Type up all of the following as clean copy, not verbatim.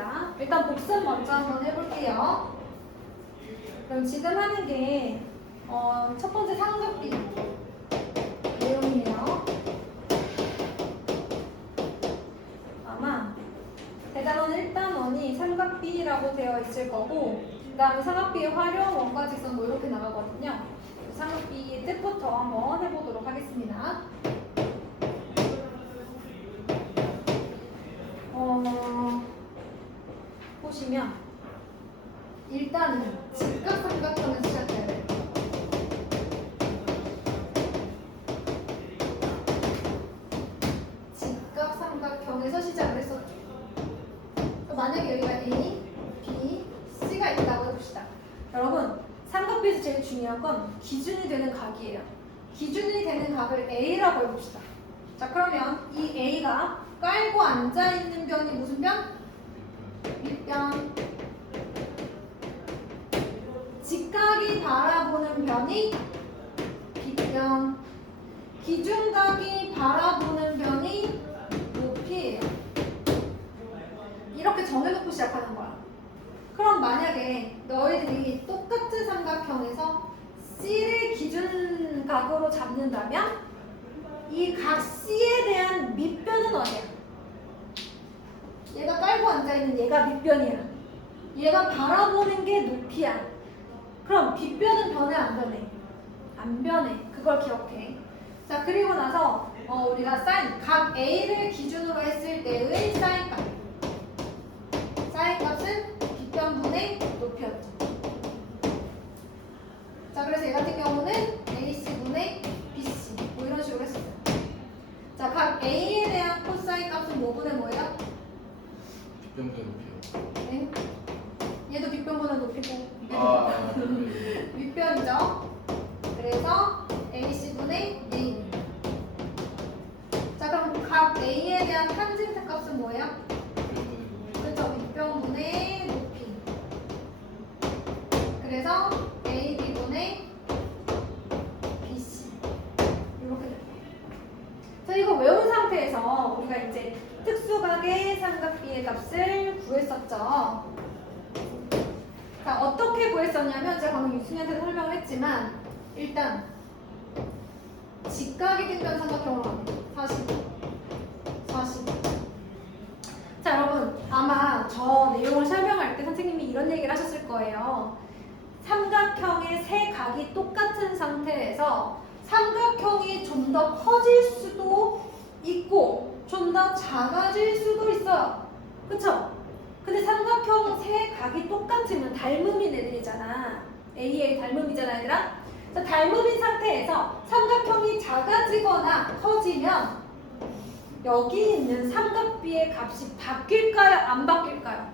좋습니다. 일단 복습 먼저 한번 해볼게요. 그럼 지금 하는 게 첫 번째 삼각비 내용이에요. 아마 대단원 1단원이 삼각비라고 되어 있을 거고 그 다음에 삼각비의 활용, 원가직선 뭐 이렇게 나가거든요. 삼각비의 뜻부터 한번 해보도록 하겠습니다. 보시면 일단은 직각삼각형에서 시작해야 돼요. 직각삼각형에서 시작을 했었죠. 만약에 여기가 A, B, C가 있다고 해봅시다. 여러분 삼각비에서 제일 중요한 건 기준이 되는 각이에요. 기준이 되는 각을 A라고 해봅시다. 자 그러면 이 A가 깔고 앉아있는 변이 무슨 변? 밑변. 직각이 바라보는 변이 빗변. 기준각이 바라보는 변이 높이예요. 이렇게 정해놓고 시작하는 거야. 그럼 만약에 너희들이 똑같은 삼각형에서 C를 기준각으로 잡는다면 이 각 C에 대한 밑변은 어디야? 얘가 깔고 앉아있는 얘가 밑변이야. 얘가 바라보는 게 높이야. 그럼 빗변은 변해 안 변해? 안 변해. 그걸 기억해. 자 그리고 나서 우리가 사인 각 A를 기준으로 했을 때의 사인값. 사인값은 빗변분의 높이였죠. 자 그래서 얘 같은 경우는 AC분의 BC 뭐 이런 식으로 했었어요. 자 각 A에 대한 코사인 값은 뭐분의 뭐예요? 빗변분의 높이요. 네. 얘도 빗변분의 높이고 네. 윗변이죠. 그래서 AC분의 A. 자 그럼 각 A에 대한 탄젠트 값은 뭐예요? 그렇죠. 윗변분의 높이. 그래서 AB분의 BC. 이렇게 돼요. 자 이거 외운 상태에서 우리가 이제 특수각의 삼각비의 값을 구했었죠. 자 어떻게 구했었냐면 제가 방금 유순이한테도 설명을 했지만 일단 직각이 된 삼각형으로 갑니다. 40. 자 여러분 아마 저 내용을 설명할 때 선생님이 이런 얘기를 하셨을 거예요. 삼각형의 세 각이 똑같은 상태에서 삼각형이 좀 더 커질 수도 있고 좀 더 작아질 수도 있어요. 그쵸? 근데 삼각형 세 각이 똑같으면 닮음인 애들이잖아. A 닮음이잖아 얘들아. 자, 닮음인 상태에서 삼각형이 작아지거나 커지면 여기 있는 삼각비의 값이 바뀔까요? 안 바뀔까요?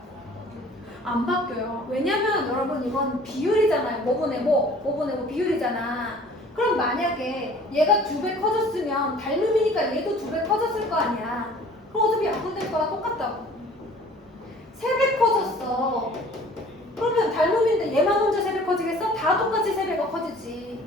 안 바뀌어요. 왜냐면 여러분 이건 비율이잖아요. 뭐분의 뭐 비율이잖아. 그럼 만약에 얘가 2배 커졌으면 닮음이니까 얘도 2배 커졌을 거 아니야. 그럼 어차피 약분될 거랑 똑같다고. 3배 커졌어. 그러면 닮음인데 얘만 혼자 3배 커지겠어? 다 똑같이 3배가 커지지.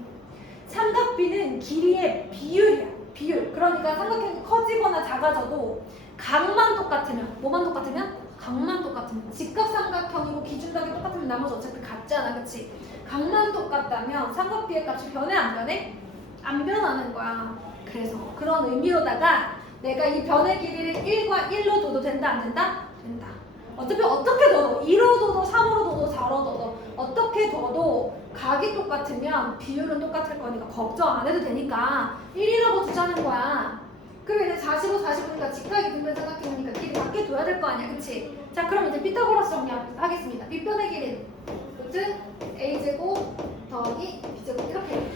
삼각비는 길이의 비율이야. 비율. 그러니까 삼각형이 커지거나 작아져도 각만 똑같으면 뭐만 똑같으면? 각만 똑같으면 직각삼각형이고 기준각이 똑같으면 나머지 어차피 같잖아. 그치? 각만 똑같다면 삼각비의 값이 변해 안 변해? 안 변하는 거야. 그래서 그런 의미로다가 내가 이 변의 길이를 1과 1로 둬도 된다 안 된다? 된다. 어차피 어떻게 둬도 2로 둬도 3으로 둬도 4로 둬도 어떻게 둬도 각이 똑같으면 비율은 똑같을 거니까 걱정 안 해도 되니까 1이라고 두자는 거야. 그리고 이제 45, 45니까 직각이 등변 삼각형이니까 길이 밖에 둬야 될 거 아니야. 그치? 자 그럼 이제 피타고라스 정리하겠습니다. 밑변의 길이는 루트 a제곱 더하기 b제곱 이렇게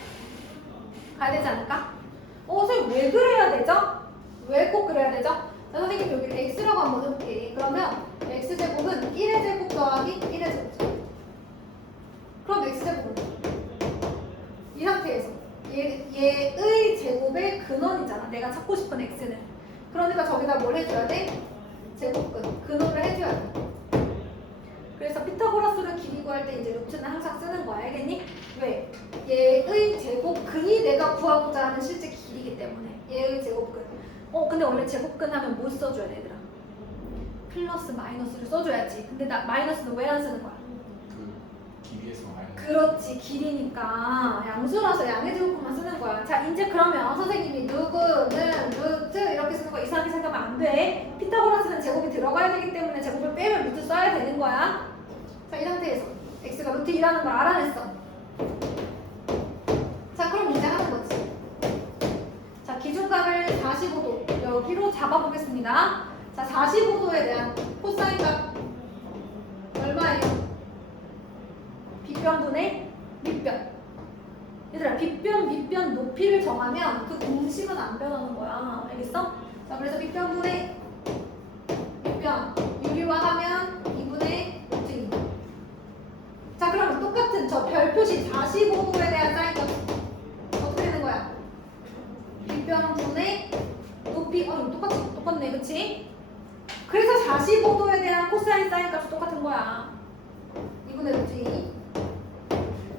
가야 되지 않을까? 선생님 왜 그래야 되죠? 왜 꼭 그래야 되죠? 자, 선생님 여기를 x라고 한번 해볼게. 그러면 x제곱은 1의 제곱 더하기 1의 제곱. 그럼 x제곱은 이 상태에서 얘의 제곱의 근원이잖아. 내가 찾고 싶은 x는. 그러니까 저기다 뭘 해줘야 돼? 제곱근. 근원을 해줘야 돼. 그래서 피타고라스를 길이 구할 때 이제 루트는 항상 쓰는 거야. 알겠니? 왜? 얘의 제곱근이 내가 구하고자 하는 실제 길이기 때문에. 얘의 제곱근. 근데 원래 제곱근 하면 뭐 써줘야 돼, 얘들아? 플러스 마이너스를 써줘야지. 근데 나 마이너스는 왜 안 쓰는 거야? 그 길이에서 마이너스. 그렇지, 길이니까 양수라서 양의 제곱만 쓰는 거야. 자, 이제 그러면 선생님이 누구는 루트 이렇게 쓰는 거 이상하게 생각하면 안 돼. 피타고라스는 제곱이 들어가야 되기 때문에 제곱을 빼면 루트 써야 되는 거야. 자, 이 상태에서 x가 루트 2라는 걸 알아냈어. 자, 그럼 이제 하는 거지. 자, 기준각을 45도 여기로 잡아보겠습니다. 자, 45도에 대한 코사인 값 얼마예요? 빗변분의 밑변. 얘들아, 빗변, 밑변 높이를 정하면 그 공식은 안 변하는 거야. 알겠어? 자, 그래서 빗변분의 밑변 유리화하면 2분의 루트 2. 자, 그러면 똑같은 저 별표시 45도에 대한 사인 값 어떻게 되는 거야? 빗변분의 높이, 똑같네, 그치? 그래서 45도에 대한 코사인 사인 값이 똑같은 거야. 2분의 루트 2.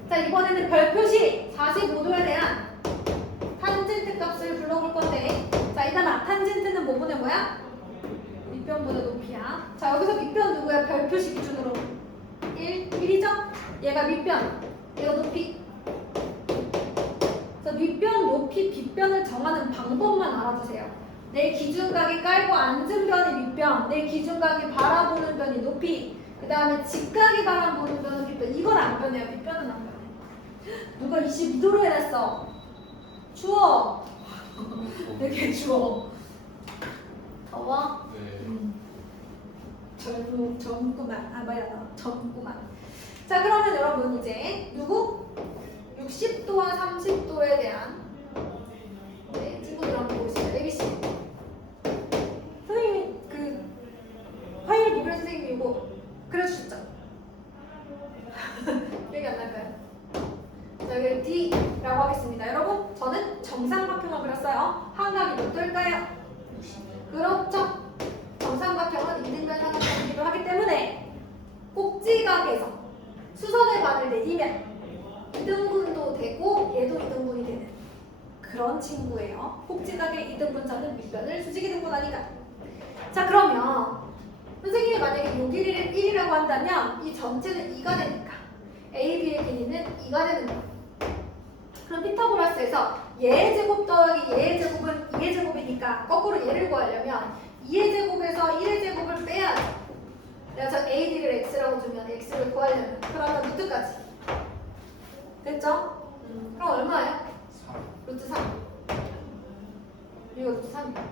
자, 이번에는 별표시 45도에 대한 탄젠트 값을 불러볼 건데, 자, 이따가 탄젠트는 뭐분의 뭐야? 밑변분의 높이야. 자, 여기서 밑변 누구야? 별표시 기준으로 1이죠? 얘가 밑변, 얘가 높이. 자, 밑변, 높이, 빗변을 정하는 방법만 알아주세요. 내 기준각이 깔고 앉은 변이 밑변, 내 기준각이 바라보는 변이 높이, 그 다음에 직각이 바라보는 변은 빗변. 이건 안 변해요. 빗변은 안 변해. 누가 22도로 해놨어? 추워. 되게 추워. 더워? 네. 젊구만. 젊구만. 자, 그러면 여러분 이제 누구? 60도와 30도에 대한 친구들 한번 보시죠. ABC. 선생님이 그 화요일 목요일 선생님이 이거 그려주셨죠? 기억이 안 날까요? 자, 여기 D라고 하겠습니다. 여러분, 저는 정삼각형을 그렸어요. 한각이 몇 도일까요? 60. 그렇죠. 정삼각형은 이등변 삼각형이기도 하기 때문에 꼭지각에서 수선의 반을 내리면 2등분도 되고 얘도 2등분이 되는 그런 친구예요. 꼭지각의 2등분점은 밑변을 수직이 등분하니까. 자, 그러면 선생님이 만약에 요 길이를 1이라고 한다면 이 전체는 2가 되니까 AB의 길이는 2가 되는 거예요. 그럼 피타고라스에서 얘의 제곱 더하기 얘의 제곱은 2의 제곱이니까 거꾸로 얘를 구하려면 2의 제곱에서 1의 제곱을 빼야 돼. 내가 저 AD를 x라고 주면 x를 구하려면 그러면 루트까지. 됐죠? 그럼 얼마예요? 3. 루트 3. 이거 루트 3이야.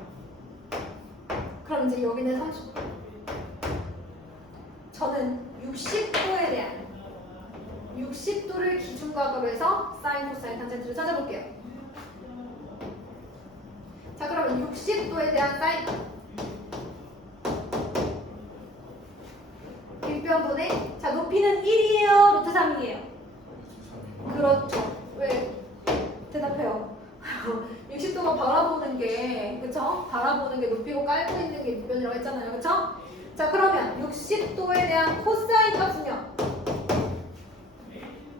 그럼 이제 여기는 30. 저는 60도에 대한 60도를 기준각으로 해서 사인, 코사인, 탄젠트를 찾아볼게요. 자, 그러면 60도에 대한 사인 빗변분의, 자, 높이는 1이에요? 루트 3이에요? 그렇죠. 왜? 대답해요. 60도가 바라보는 게, 그쵸? 바라보는 게 높이고 깔고 있는 게 밑변이라고 했잖아요. 그쵸? 자, 그러면 60도에 대한 코사인 값은요?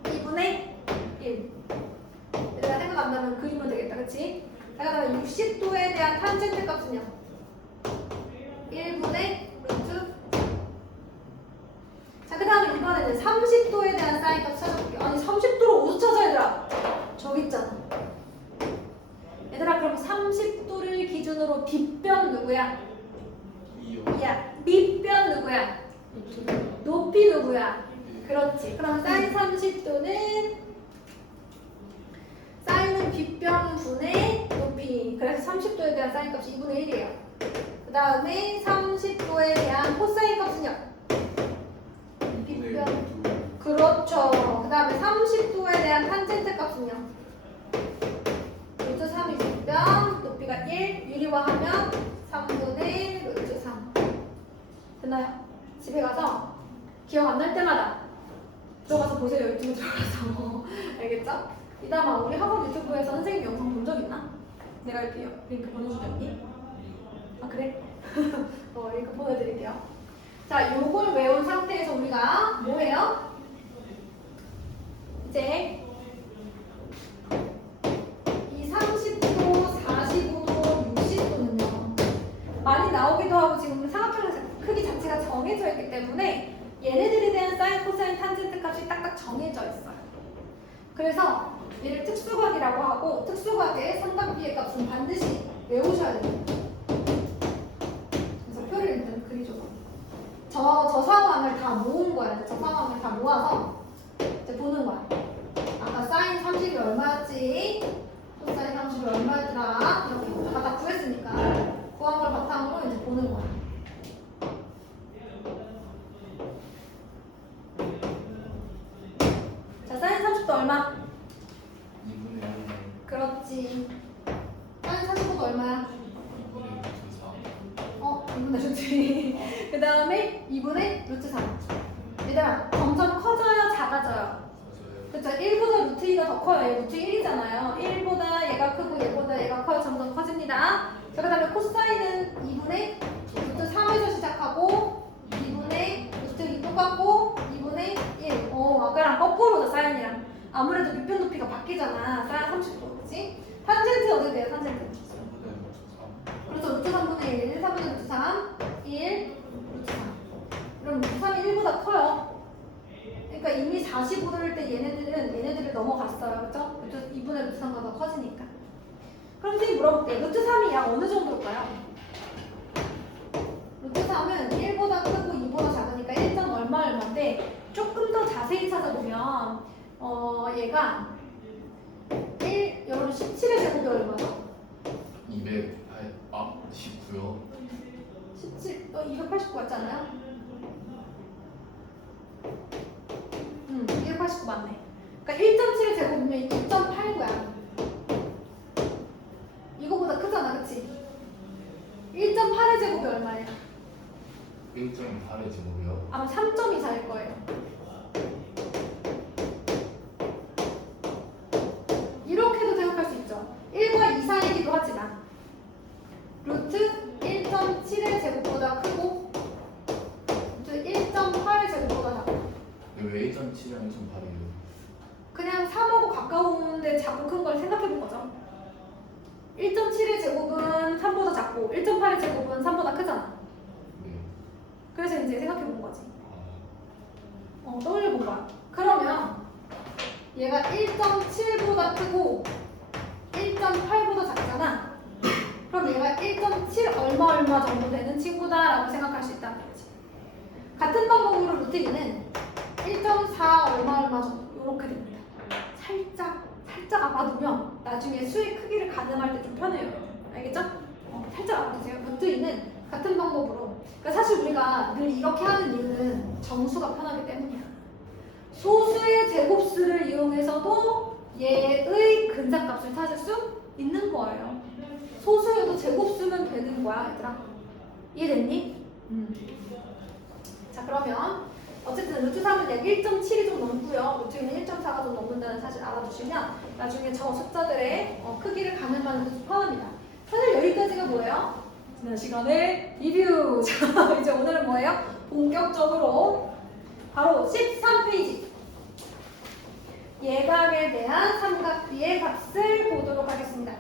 2분의 1. 얘들아, 생각 안 나면 그리면 되겠다. 그치? 자, 그러면 60도에 대한 탄젠트 값은요? 1분의 루트. 자, 그 다음에 이번에는 30도에 대한 사인 값 찾아볼게요. 아니, 30도를 어디서 찾아, 얘들아? 저기 있잖아. 얘들아, 그럼 30도를 기준으로 빗변 누구야? 2요. 야, 밑변 누구야? 높이 누구야? 그렇지. 그럼 사인 30도는 사인은 빗변분의 높이. 그래서 30도에 대한 사인 값이 2분의 1이에요. 그 다음에 30도에 대한 코사인 값은요? 빗변. 그렇죠. 그 다음에 30도에 대한 탄젠트 값은요? 루트 3이 빗변, 높이가 1, 유리화하면 3분의 루트 3. 됐나요? 집에 가서 기억 안 날 때마다 들어가서 보세요. 유튜브 들어가서. 알겠죠? 이따가 우리 학원 유튜브에서 선생님 영상 본 적 있나? 내가 이렇게 링크 보내주겠니? 아, 그래? 링크 보내드릴게요. 자, 요걸 외운 상태에서 우리가 뭐 해요? 이제 이 30도, 45도, 60도는요 많이 나오기도 하고 지금 삼각형에서 크기 자체가 정해져 있기 때문에 얘네들에 대한 사인, 코사인, 탄젠트 값이 딱딱 정해져 있어요. 그래서 얘를 특수각이라고 하고 특수각의 삼각비의 값은 반드시 외우셔야 됩니다. 그래서 표를 일단 그리죠. 저 상황을 다 모은 거야. 저 상황을 다 모아서 이제 보는 거야. 아까 사인 30이 얼마였지? 코사인 30이 얼마였더라? 이렇게 아까 다 구했으니까 구한 걸 바탕으로 이제 보는 거야. 자, 사인 30도 얼마? 2분의 1. 그렇지. 사인 45도 얼마야? 2분의 루트 4. 2분의 루트 2. 그 다음에 2분의 루트 3. 얘들아, 점점 커져요? 작아져요? 맞아요. 그쵸? 1보다 루트 2가 더 커요. 얘 루트 1이잖아요. 1보다 얘가 크고 얘보다 얘가 커요. 점점 커집니다. 자, 그 다음에 코사인은 2분의 루트 3에서 시작하고 2분의 루트 2 똑같고 2분의 1. 아까랑 거꾸로다, 사인이랑. 아무래도 밑변 높이가 바뀌잖아. 사인 30도, 그치? 탄젠트 어떻게 돼요, 탄젠트? 3분의 루트 3. 그래서 루트 3분의 1, 3분의 루트 3, 1, 루트 3. 그럼 루트 3이 1보다 커요. 그러니까 이미 45도일 때 얘네들을 넘어갔어요. 그죠? 루트 2분의 루트 3보다 더 커지니까. 그럼 선생님 물어볼게요. 루트 3이 약 어느 정도일까요? 루트 3은 1보다 크고 2보다 작으니까 1. 얼마인데 조금 더 자세히 찾아보면 얘가 여러분 17의 제곱이 얼마죠? 19요. 289 같지 않아요? 289 맞네. 그러니까 1.7의 제곱이면 2.89야. 이거보다 크잖아, 그치? 1.8의 제곱이 얼마예요? 1.8의 제곱이요. 아마 3.24일 거예요. 이렇게도 생각할 수 있죠. 1과 2 사이이기도 하지만 루트 1.7의 제곱보다 크고 루트 1.8의 제곱보다 작다. 왜 1.7이랑 1.8이에요? 그냥 3하고 가까운데 작고 큰 걸 생각해 본 거죠. 1.7의 제곱은 3보다 작고 1.8의 제곱은 3보다 크잖아. 네. 그래서 이제 생각해 본 거지. 떠올려 본 거야. 그러면 얘가 1.7보다 크고 1.8보다 작잖아. 그럼 얘가 1.7 얼마 정도 되는 친구다라고 생각할 수 있다는 거지. 같은 방법으로 루트 2는 1.4 얼마 정도 이렇게 됩니다. 살짝 알아두면 나중에 수의 크기를 가늠할 때 좀 편해요. 알겠죠? 살짝 알아두세요. 루트 2는 같은 방법으로. 그러니까 사실 우리가 늘 이렇게 하는 이유는 정수가 편하기 때문이야. 소수의 제곱수를 이용해서도 얘의 근사값을 찾을 수 있는 거예요. 소수여도 제곱수면 되는 거야, 얘들아. 이해됐니? 자, 그러면 어쨌든 루트 3은 약 1.7이 좀 넘고요. 루트 2는 1.4가 좀 넘는다는 사실 알아두시면 나중에 저 숫자들의 크기를 가늠하는 것도 편합니다. 사실 여기까지가 뭐예요? 지난 시간에 리뷰. 자, 이제 오늘은 뭐예요? 본격적으로 바로 13페이지. 예각에 대한 삼각비의 값을 보도록 하겠습니다.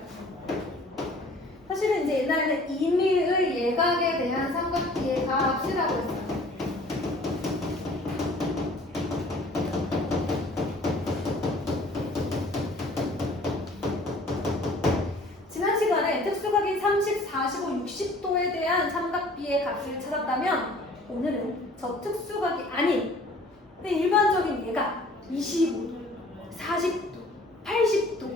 사실은 이제 옛날에는 임의의 예각에 대한 삼각비의 값이라고 했어요. 지난 시간에 특수각인 30, 45, 60도에 대한 삼각비의 값을 찾았다면 오늘은 저 특수각이 아닌 그냥 일반적인 예각 25도, 40도, 80도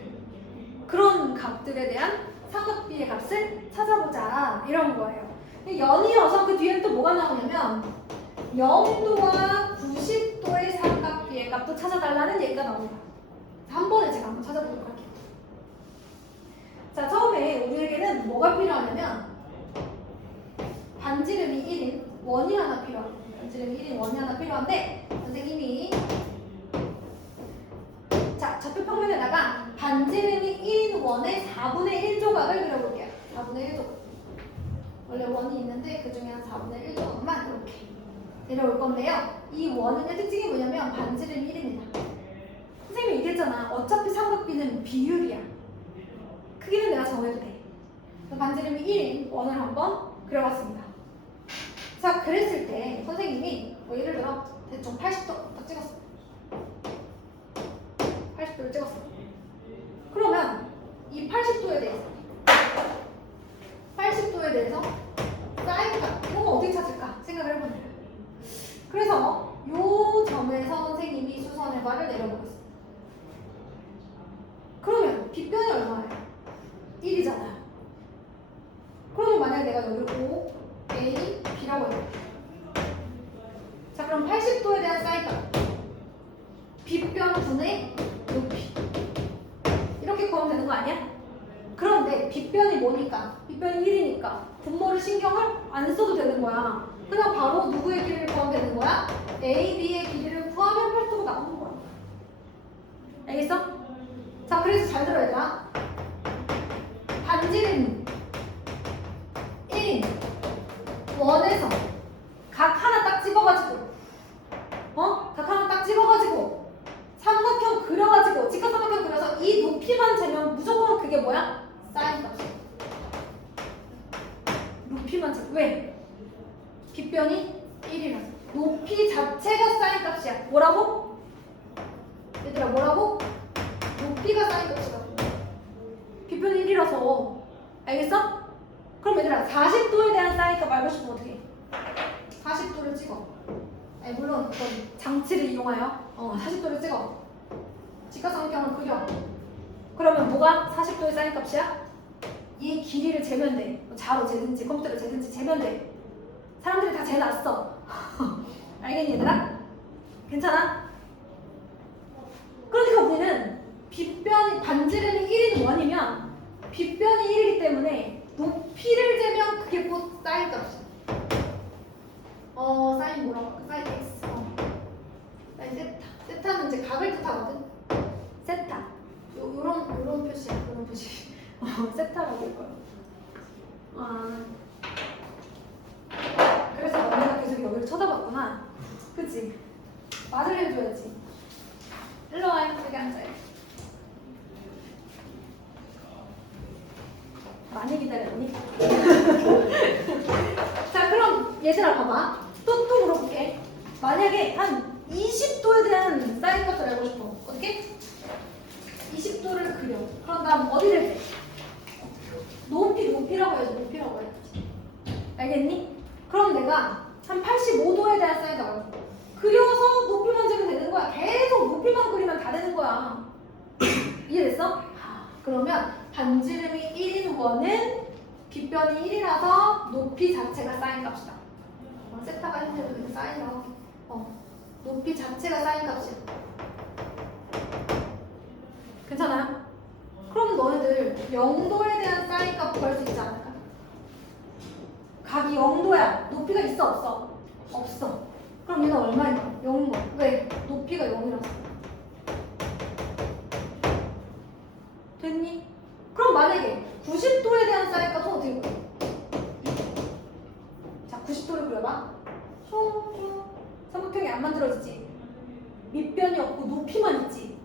그런 값들에 대한 삼각비의 값을 찾아보자 이런 거예요. 연이어서 그 뒤에는 또 뭐가 나오냐면 0도와 90도의 삼각비의 값도 찾아달라는 얘기가 나옵니다. 한 번에 제가 한번 찾아보도록 할게요. 자, 처음에 우리에게는 뭐가 필요하냐면 반지름이 1인 원이 하나 필요합니다. 반지름이 1인 원이 하나 필요한데 선생님이 자, 좌표 평면에다가 반지름이 1인 원의 4분의 1 조각을 그려볼게요. 4분의 1 조각. 원래 원이 있는데 그 중에 한 4분의 1 조각만 이렇게 내려올 건데요. 이 원의 특징이 뭐냐면 반지름이 1입니다. 선생님이 얘기했잖아. 어차피 삼각비는 비율이야. 크기는 내가 정해도 돼. 반지름이 1인 원을 한번 그려봤습니다. 자, 그랬을 때 선생님이 뭐 예를 들어 대충 80도 딱 찍었어. 80도를 찍었어. 그러면 이 80도에 대해서 80도에 대해서 사인값 이런 거 어떻게 찾을까 생각을 해보는 거예요. 그래서 요 점에서 선생님이 수선의 발을 내려보겠습니다. 그러면 빗변이 얼마예요? 1이잖아요. 그러면 만약에 내가 여기를 O, A, B라고 해요. 자, 그럼 80도에 대한 사인값 빗변 분의 높이 이렇게 구하면 되는 거 아니야? 그런데 빗변이 뭐니까? 빗변이 1이니까 분모를 신경을 안 써도 되는 거야. 그냥 바로 누구의 길이를 구하면 되는 거야? A, B의 길이를 구하면 80도가 나오는 거야. 알겠어? 자, 그래서 잘 들어야 돼. 반지름 1인 원에서 각 하나 딱 집어가지고 각 하나 딱 집어가지고 삼각형 그려가지고 직각삼각형 그려서 이 높이만 재면 무조건 그게 뭐야? 사인 값이야. 높이만 재. 왜? 빗변이 1이라서 높이 자체가 사인 값이야. 뭐라고? 얘들아 뭐라고? 높이가 사인 값이라고. 빗변이 1이라서 알겠어? 그럼 얘들아 40도에 대한 사인 값 알고 싶으면 어떻게 해? 40도를 찍어. 아니 물론 그건 장치를 이용하여 40도를 찍어. 직각삼각형을 그려. 그러면 뭐가 40도의 사인 값이야? 이 길이를 재면 돼. 자로 재든지 컴퓨터로 재든지 재면 돼. 사람들이 다 재놨어. 알겠니 얘들아? 괜찮아? 그러니까 우리는 빗변이 반지름이 1인 원이면 빗변이 1이기 때문에 높이를 재면 그게 곧 사인 값이야. 사인 뭐라고 할까? 사인 x. 사인 세타. 세타는 이제 각을 뜻하거든. 세타. 요런 표시야. 요런 표시. 세타라고 할 거야. 그래서 언니가 계속 여기를 쳐다봤구나. 그치? 말을 해줘야지. 일로 와. 여기 앉아요. 많이 기다렸니? 자, 그럼 얘들아 봐봐. 또 물어볼게. 만약에 한 20도에 대한 사인 값을 알고 싶어. 어떻게? 20도를 그려. 그럼 다음 어디를 대? 높이라고 해야지. 높이라고 해야지. 알겠니? 그럼 내가 한 85도에 대한 사인 값을 그려서 높이만 재면 되는 거야. 계속 높이만 그리면 다 되는 거야. 이해됐어? 그러면 반지름이 1인 원은 빗변이 1이라서 높이 자체가 사인 값이다. 세타가 힘들어. 그냥 사인이라고. 높이 자체가 사인 값이야. 괜찮아요? 그럼 너희들 0도에 대한 사인 값 구할 수 있지 않을까? 각이 0도야. 높이가 있어 없어? 없어. 그럼 얘는 얼마야? 0인 거야. 왜? 높이가 0이라서. 됐니? 그럼 만약에 90도에 대한 사인 값은 어떻게 그려? 자, 90도를 그려봐. 숑숑. 삼각형이 안 만들어지지. 밑변이 없고 높이만 있지.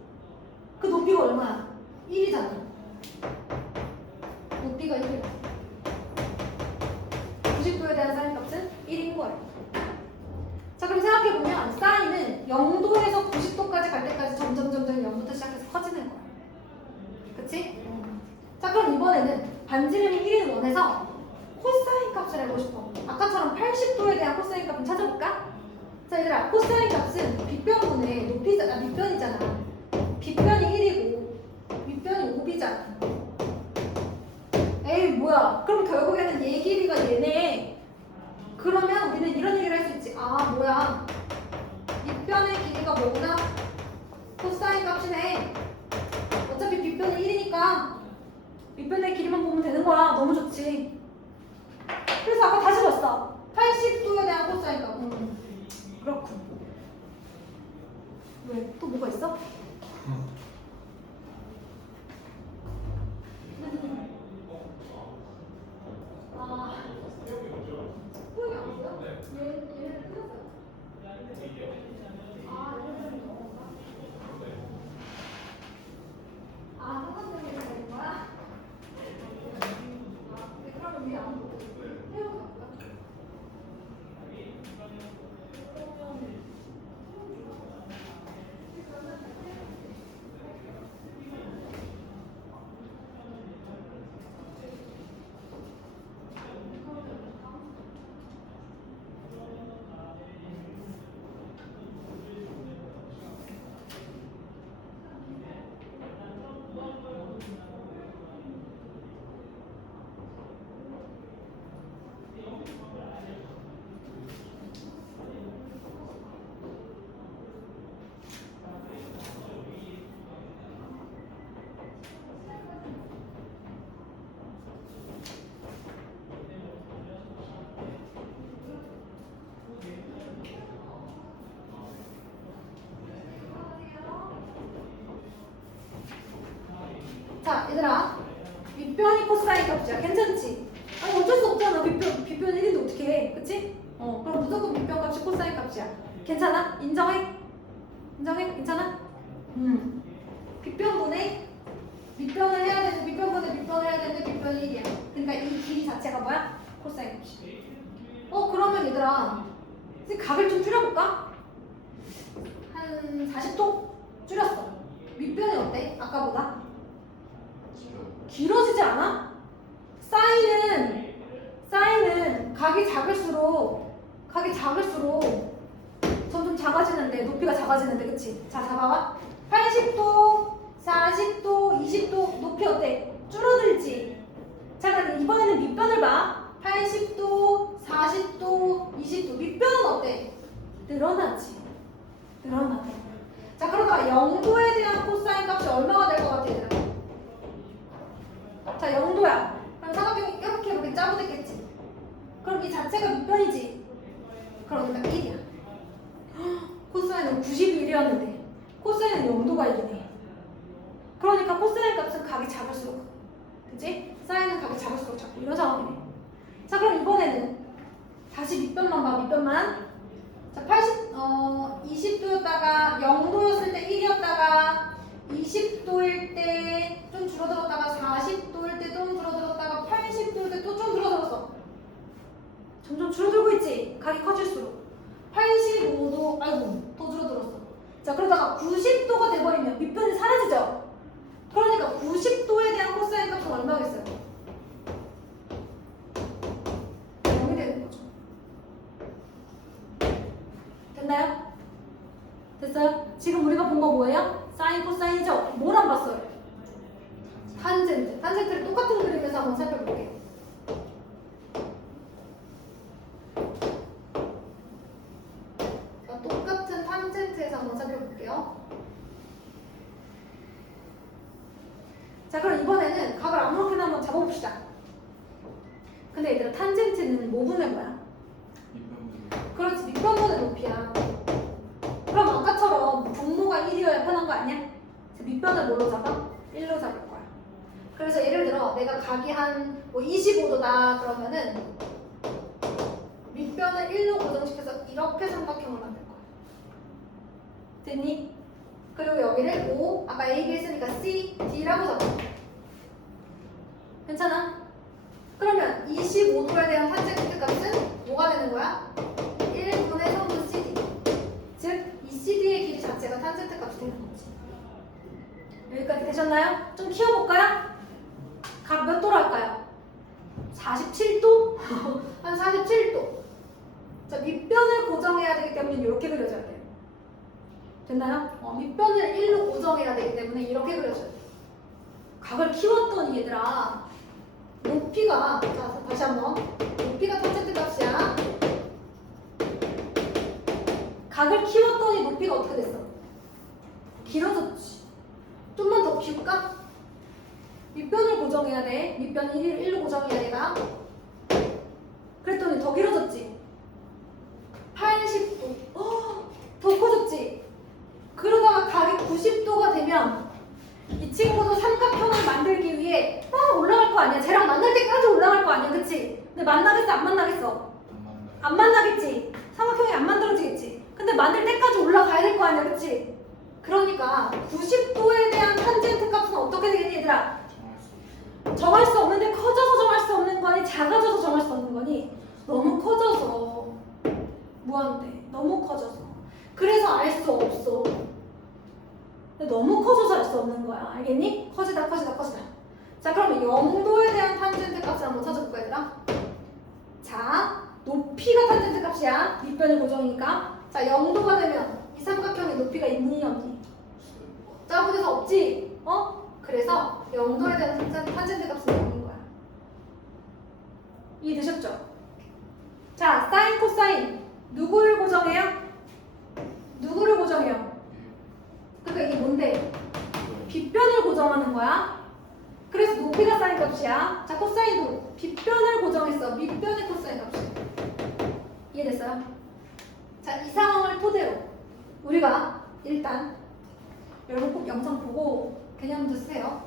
그 높이가 얼마야? 1이잖아. 높이가 1이야. 90도에 대한 사인 값은 1인 거야. 자, 그럼 생각해보면 사인은 0도에서 90도까지 갈 때까지 점점 0부터 시작해서 커지는 거야. 그치? 자, 그럼 이번에는 반지름이 1인 원에서 코사인 값을 알고 싶어. 아까처럼 80도에 대한 코사인 값을 찾아볼까? 자, 얘들아, 코사인 값은 빗변분의 높이잖아. 밑변이잖아. 빗변이 1이고 밑변이 5이잖아. 에이 뭐야. 그럼 결국에는 얘 길이가 얘네. 그러면 우리는 이런 얘기를 할 수 있지. 뭐야. 밑변의 길이가 뭐구나? 코사인 값이네. 어차피 밑변이 1이니까 밑변의 길이만 보면 되는 거야. 너무 좋지. 그래서 아까 다시 봤어. 80도에 대한 코사인 값. 그렇군. 왜? 또 뭐가 있어? 소용이 안 보여? 얘는 끝났어요. 똑같은 얘기가 되는 거야? 그럼 얘들아, 밑변이 코사인 값이야. 괜찮지? 아니 어쩔 수 없잖아. 밑변 1인데 어떻게 해? 그치? 그럼 무조건 밑변 값이 코사인 값이야. 괜찮아? 인정해? 인정해? 괜찮아? 밑변분의 밑변을 해야 되는데 밑변분의 밑변을 해야 되는데 밑변이 1이야. 그러니까 이 길이 자체가 뭐야? 코사인 값이. 그러면 얘들아, 이제 각을 좀 줄여볼까? 한 40도 줄였어. 밑변이 어때? 아까보다? 길어지지 않아? 사인은 각이 작을수록 점점 작아지는데, 높이가 작아지는데, 그치? 자, 잡아봐. 80도, 40도, 20도 높이 어때? 줄어들지? 자, 그럼 이번에는 밑변을 봐. 80도, 40도, 20도. 밑변은 어때? 늘어나지. 늘어나. 자, 그러다가 0도에 대한 코사인 값이 얼마가 될 것 같아, 얘들아? 자, 0도야. 그럼 삼각형이 이렇게 짜부됐겠지? 그럼 이 자체가 밑변이지? 그러니까 1이야. 코사인은 91이었는데 코사인은 0도가 1이네. 그러니까 코사인 값은 각이 작을수록, 그치? 사인은 각이 작을수록 작고 이런 상황이네. 자, 그럼 이번에는 다시 밑변만 봐. 밑변만. 자, 20도였다가 0도였을 때 1이었다가 20도일 때 좀 줄어들었다가 40도일 때 좀 줄어들었다가 80도일 때 또 좀 줄어들었어. 점점 줄어들고 있지? 각이 커질수록. 85도, 아이고, 더 줄어들었어. 자, 그러다가 90도가 돼버리면 밑변이 사라지죠? 그러니까 90도에 대한 코사인 값은 얼마겠어요? 0이 되는 거죠. 됐나요? 됐어요? 지금 우리가 본 거 뭐예요? 사인, 코사인이죠? 뭘 안 봤어요? 탄젠트. 탄젠트를 똑같은 그림에서 한번 살펴볼게요. 자, 똑같은 탄젠트에서 한번 살펴볼게요. 자, 그럼 이번에는 각을 아무렇게나 한번 잡아봅시다. 근데 얘들아, 탄젠트는 뭐분의 뭐야? 그렇지, 밑변분의 높이야. 그럼 아까처럼 분모가 1이어야 편한 거 아니야? 밑변을 뭘로 잡아? 1로 잡을 거야. 그래서 예를 들어 내가 각이 한 25도다 그러면은 밑변을 1로 고정시켜서 이렇게 삼각형을 만들 거야. 됐니? 그리고 여기를 O, 아까 A, B 했으니까 C, D라고 잡아. 괜찮아? 그러면 25도에 대한 탄젠트 값은 뭐가 되는 거야? 1분의 3분 CD. 즉, 이 CD의 길이 자체가 탄젠트 값이 되는 거지. 여기까지 되셨나요? 좀 키워볼까요? 각 몇 도로 할까요? 47도? 한 47도. 자, 밑변을 고정해야 되기 때문에 이렇게 그려줘야 돼요. 됐나요? 밑변을 1로 고정해야 되기 때문에 이렇게 그려줘야 돼요. 각을 키웠더니 얘들아, 높이가, 자, 다시 한번. 높이가 탄젠트 값이야. 각을 키웠더니 높이가 어떻게 됐어? 길어졌지. 좀만 더 키울까? 밑변을 고정해야 돼. 밑변 1로 고정해야 되나? 그랬더니 더 길어졌지. 80도. 더 커졌지. 그러다가 각이 90도가 되면 이 친구도 삼각형을 만들기 위해 올라갈 거 아니야. 쟤랑 만날 때까지 올라갈 거 아니야. 그치? 근데 만나겠어? 안 만나겠어? 안 만나겠지. 삼각형이 안 만들어지겠지. 근데 만들 때까지 올라가야 될 거 아니야. 그치? 그러니까 90도에 대한 탄젠트 값은 어떻게 되겠니 얘들아? 정할 수 없는데 커져서 정할 수 없는 거니 작아져서 정할 수 없는 거니? 너무 커져서 뭐한데? 너무 커져서 그래서 알 수 없어. 근데 너무 커져서 알 수 없는 거야. 알겠니? 커지다. 자, 그러면 0도에 대한 탄젠트 값을 한번 찾아볼까 얘들아? 자, 높이가 탄젠트 값이야. 밑변이 고정이니까. 자, 0도가 되면 이 삼각형의 높이가 있니 없니? 짜부돼서 없지? 그래서 0도에 대한 탄젠트 값은 0인 거야. 이해되셨죠? 자, 사인, 코사인 누구를 고정해요? 누구를 고정해요? 그러니까 이게 뭔데? 빗변을 고정하는 거야. 그래서 높이가 사인 값이야. 자, 코사인도 빗변을 고정했어. 밑변이 코사인 값이야. 이해됐어요? 자, 이 상황을 토대로 우리가 일단 여러분 꼭 영상 보고 개념도 쓰세요.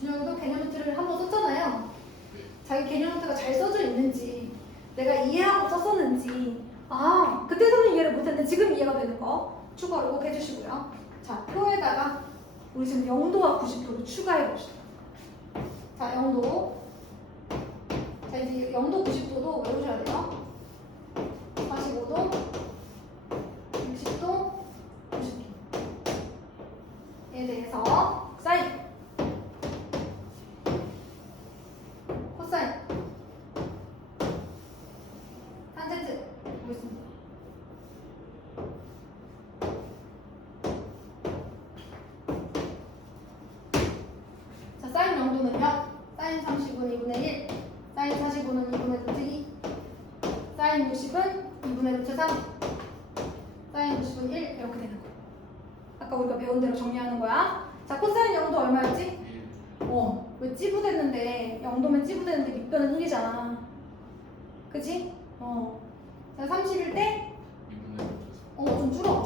준영이도 개념 노트를 한번 썼잖아요. 네. 자기 개념 노트가 잘 써져 있는지, 내가 이해하고 썼었는지, 아, 그때서는 이해를 못했는데 지금 이해가 되는 거 추가로 꼭 해주시고요. 자, 표에다가 우리 지금 0도와 90도를 추가해 봅시다. 자, 0도. 자, 이제 0도, 90도도 외우셔야 돼요. 45도, 60도, 90도에 대해서 사인, 코사인, 탄젠트 보겠습니다. 자, 사인 0도는요. 사인 30은 2분의 1, 사인 45는 2분의 루트 2, 사인 60은 2분의 루트 3, 사인 90은 1 이렇게 되는 거. 아까 우리가 배운 대로 정리하는 거야. 자, 코사인 0도 얼마였지? 1. 왜 찌부됐는데 0도면 찌부됐는데 밑변은 1이잖아. 그치? 자, 31 때? 2분의 1. 좀 줄어.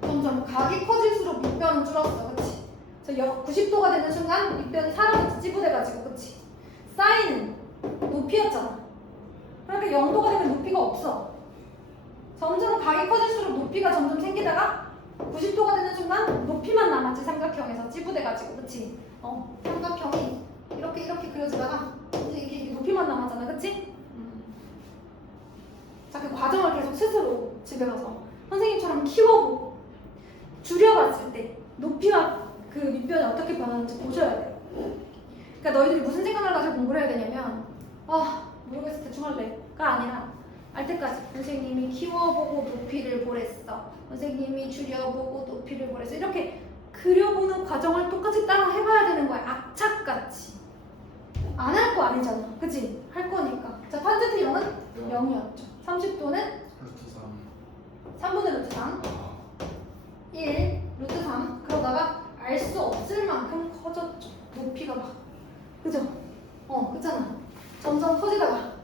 점점 각이 커질수록 밑변은 줄었어. 그치? 자, 90도가 되는 순간 밑변이 사라졌지, 찌부돼가지고. 그치? 사인은 높이였잖아. 그러니까 0도가 되면 높이가 없어. 점점 각이 커질수록 높이가 점점 생기다가 90도가 되는 순간 높이만 남았지. 삼각형에서 찌부돼가지고. 그치? 삼각형이 이렇게 그려지다가 이제 이게 높이만 남았잖아. 그치? 자, 그 과정을 계속 스스로 집에 가서 선생님처럼 키워보고 줄여봤을 때 높이와 그 밑변이 어떻게 변하는지 보셔야 돼요. 그러니까 너희들이 무슨 생각을 가지고 공부를 해야 되냐면 모르겠어 대충 할래가 아니라 알 때까지 선생님이 키워보고 높이를 보랬어. 선생님이 줄여보고 높이를 보랬어. 이렇게 그려보는 과정을 똑같이 따라 해봐야 되는 거야. 악착같이. 안 할 거 아니잖아. 그치? 할 거니까. 자, 탄젠트 0은 0이었죠. 30도는 루트 3. 3분의 루트 3. 1, 루트 3. 그러다가 알 수 없을 만큼 커졌죠. 높이가 막. 그죠? 그렇잖아. 점점 커지다가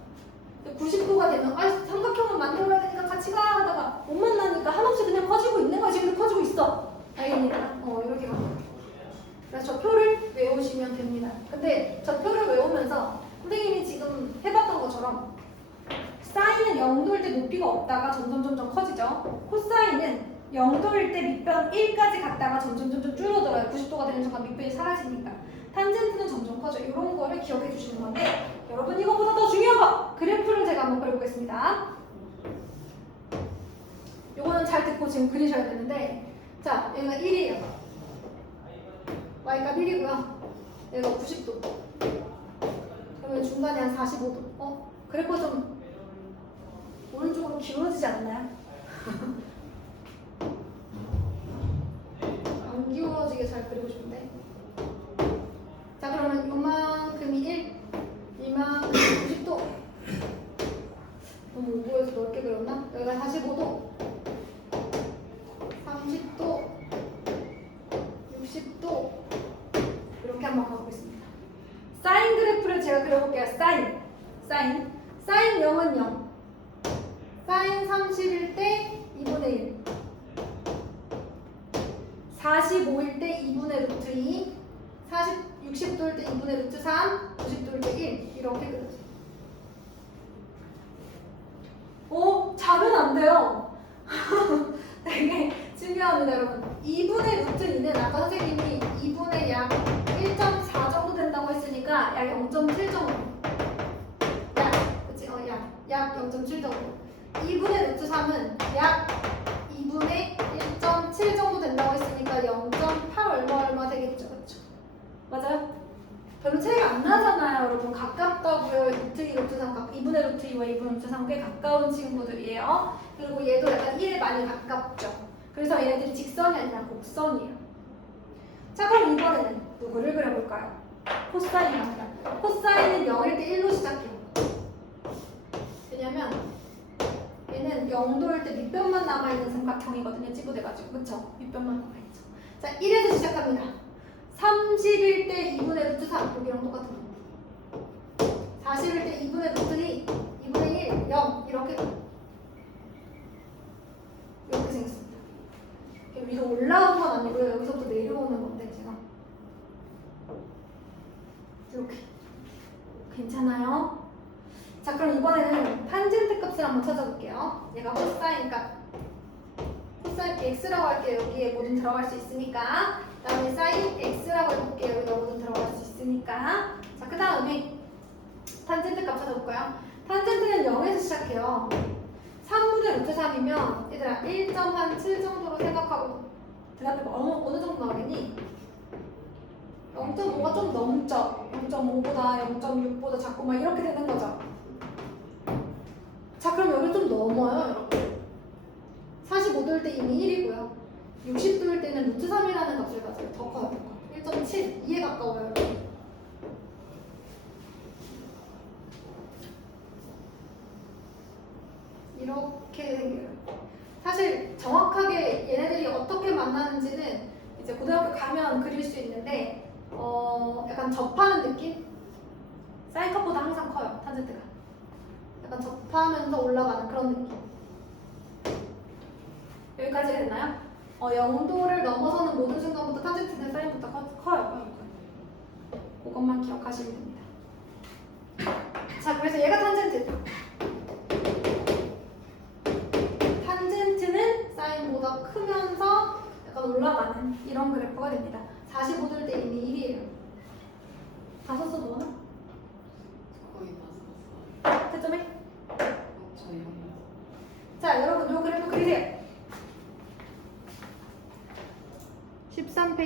90도가 되면 삼각형을 만들어야 되니까 같이 가 하다가 못 만나니까 한없이 그냥 커지고 있는 거야. 지금도 커지고 있어. 알겠니까? 이렇게 가. 그래서 저 표를 외우시면 됩니다. 근데 저 표를 외우면서 선생님이 지금 해봤던 것처럼 사인은 0도일 때 높이가 없다가 점점 커지죠. 코사인은 0도일 때 밑변 1까지 갔다가 점점 줄어들어요. 90도가 되는 순간 밑변이 사라지니까. 탄젠트는 점점 커져. 이런 거를 기억해 주시는 건데 여러분 이거보다 더 중요한 거! 그래프를 제가 한번 그려보겠습니다. 요거는 잘 듣고 지금 그리셔야 되는데 자, 여기가 1이에요. y값 1이고요. 여기가 90도. 그러면 중간에 한 45도. 그래프 좀 오른쪽으로 기울어지지 않나요? 안 기울어지게 잘 그리고 싶은데. 자, 그러면 요만큼이 1, 이만큼이 90도. 너무 오버해서 넓게 그렸나? 여기가 45도, 30도, 60도 이렇게 한번 가보겠습니다. 사인 그래프를 제가 그려볼게요. 사인 0은 0, 사인 30일 때 2분의 1, 45일 때 2분의 루트 2, 60도일 때 2분의 루트 3, 90도일 때 1 이렇게 그려져. 자면 안 돼요. 되게 중요합니다, 여러분. 2분의 루트 2는 아까 선생님이 2분의 약 1.4 정도 된다고 했으니까 약 0.7 정도. 약 0.7 정도. 2분의 루트 3은 약 2분의 1.7 정도 된다고 했으니까 0.8 얼마 되겠죠, 그렇죠? 맞아요? 별로 차이가 안 나잖아요, 여러분. 가깝다고요. 루트 2, 루트 3, 2분의 루트 2와 2분의 루트 3 꽤 가까운 친구들이에요. 그리고 얘도 약간 1에 많이 가깝죠. 그래서 얘네들이 직선이 아니라 곡선이에요. 자, 그럼 이번에는 누구를 그려볼까요? 코사인입니다. 코사인은 0일 때 1로 시작해요. 왜냐면 얘는 0도일 때 밑변만 남아있는 삼각형이거든요. 찌부돼가지고. 그쵸? 밑변만 남아있죠. 자, 1에서 시작합니다. 30일 때 2분의 루트 3 여기랑 똑같은 거. 40일 때 2분의 루트 2, 2분의 1, 0 이렇게 생겼습니다. 위로 올라온 건 아니고요. 여기서부터 내려오는 건데 제가 한번 찾아볼게요. 얘가 코사인 값. 코사인 x라고 할게요. 여기에 뭐든 들어갈 수 있으니까. 그 다음에 사인 x라고 해볼게요. 여기다 뭐든 들어갈 수 있으니까. 자, 그 다음에 탄젠트 값 찾아볼까요? 탄젠트는 0에서 시작해요. 3분의 루트 3이면 얘들아 1.7 정도로 생각하고 대답해봐. 어느 정도 나오겠니? 0.5가 좀 넘죠? 0.5보다 0.6보다 작고 막 이렇게 되는 거죠. 자, 그럼 여기 좀 넘어요, 여러분. 45도일 때 이미 1이고요. 60도일 때는 루트 3이라는 값을 가져요. 더 커요, 더 커. 1.7, 2에 가까워요, 여러분. 이렇게 생겨요. 사실 정확하게 얘네들이 어떻게 만나는지는 이제 고등학교 가면 그릴 수 있는데 약간 접하는 느낌? 사인값보다 항상 커요, 탄젠트가. 약간 접하면서 올라가는 그런 느낌. 여기까지 됐나요? 0도를 넘어서는 모든 순간부터 탄젠트는 사인보다 커요. 그것만 기억하시면 됩니다. 자, 그래서 얘가 탄젠트. 탄젠트는 사인보다 크면서 약간 올라가는 이런 그래프가 됩니다. 45도일 때 이미 1이에요. 다 썼어, 너는? 거의 다 썼어요. 채점해? 저희가 자, 여러분 요 그래프 그리세요. 13페이지.